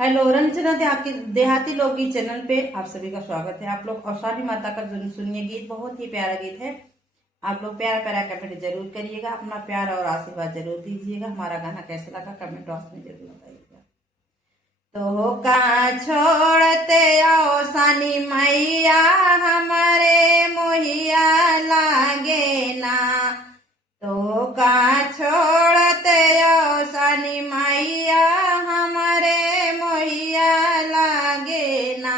Hello, Ranjana देहाती लोकगीत channel पे आप सभी का स्वागत है। आप लोग औशानी माता का सुनिए गीत, बहुत ही प्यारा गीत है। आप लोग प्यारा प्यारा कमेंट जरूर करिएगा, अपना प्यार और आशीर्वाद जरूर दीजिएगा। हमारा गाना कैसा लगा कमेंट बॉक्स में जरूर बताइएगा। तो का छोड़ते औसानी मैया हमारे मोहिया लागे ना, तो का छोड़ते औसानी मैया हमारे मोहिया लागे ना,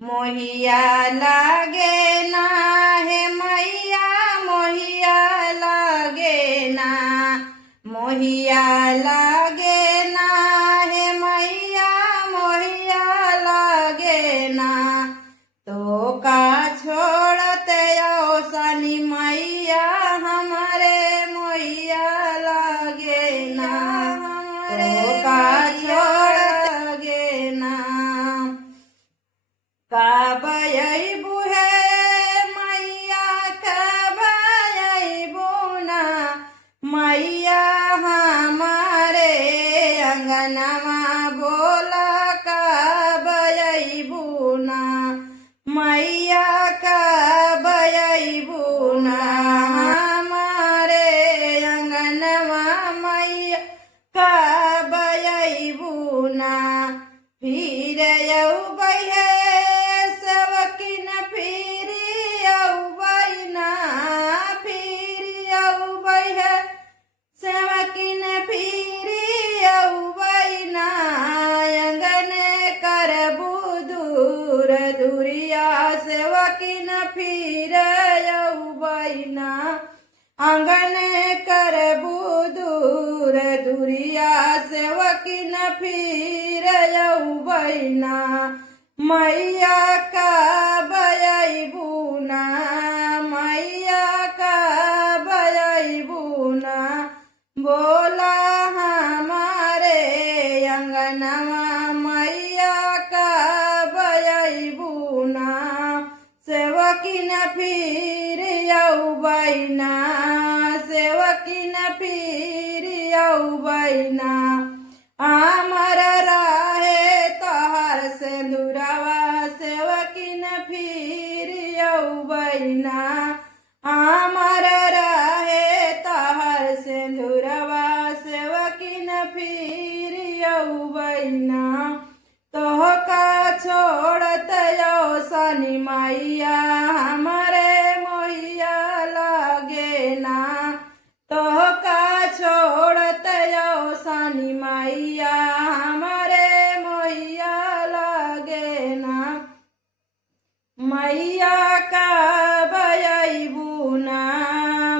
मोहिया लागे ना हे मैया, मोहिया लागे ना, मोहिया लागे ना हे मैया, मोहिया लागे ना। तो का छोड़ते औसानी मैया हमारे मोहिया लागे ना, तो का छोड़गे ना। कब अइबू है मैया, कब अइबू ना मैया हमारे अंगनमा, बोला कब अइबू ना मैया, कब अइबू ना हमारे अंगनमा मैया, कब अइबू ना। फिर अउबै है सबकिन, फिर अउबै ना, फिर अउबै है सबकिन, फिर अउबै ना। अंगन करबू दूर दूरिया सेवकिन, फिर अउबै ना। आंगन करबू दूर दूरिया सेवकिन, फिर अउबै ना। मैया कब अइबू ना, मैया कब अइबू ना, बोला हमारे अंगनवा मैया, कब अइबू ना। सेवकिन फिर अउबै ना, सेवकिन फिर अउबै ना। आमर राहे तोहर सिंदूरवा, सेवकिन फिर अउबै ना। आमर राहे तोहर सिंदूरवा, सेवकिन फिर अउबै ना। तोहका छोड़त औसानी मैया हमारे मोहिया लागे ना, तोहका छोड़त औसानी मैया हमारे मोहिया लागे ना। मैया कब अइबू ना,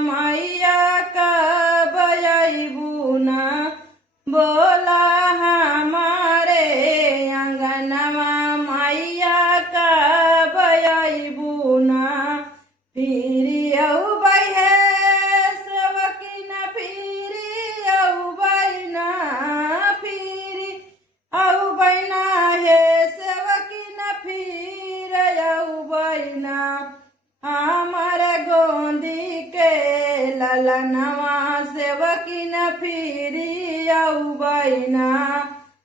मैया कब अइबू ना, बोला हमारे अंगनवा मैया, कब अइबू ना। फिर अउबै है सेवकिन, फिर अउबै ना, फिर अउबै ना हे सेवकिन, फिर अउबै ना। हमर गोंदी के ललनवा सेवकिन, फिर अउबै ना।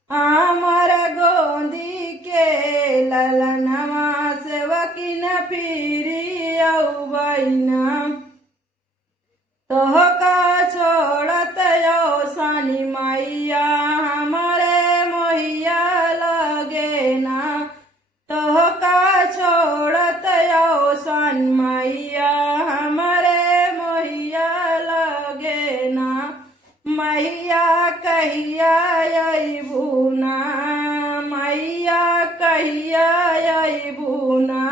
हमर गोंदी के ललनवा सेवकिन, फिर अउबै ना। तोहका छोड़त औसानी मैया हमारे मोहिया लागे ना, तोहका छोड़त औसानी मैया हमारे मोहिया लागे ना। मैया कहिया अइबू ना, मैया कहिया अइबू ना,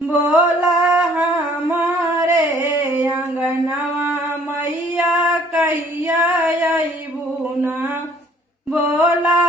बोला हमारे अंगनवा मैया, कहिया अइबू ना, बोला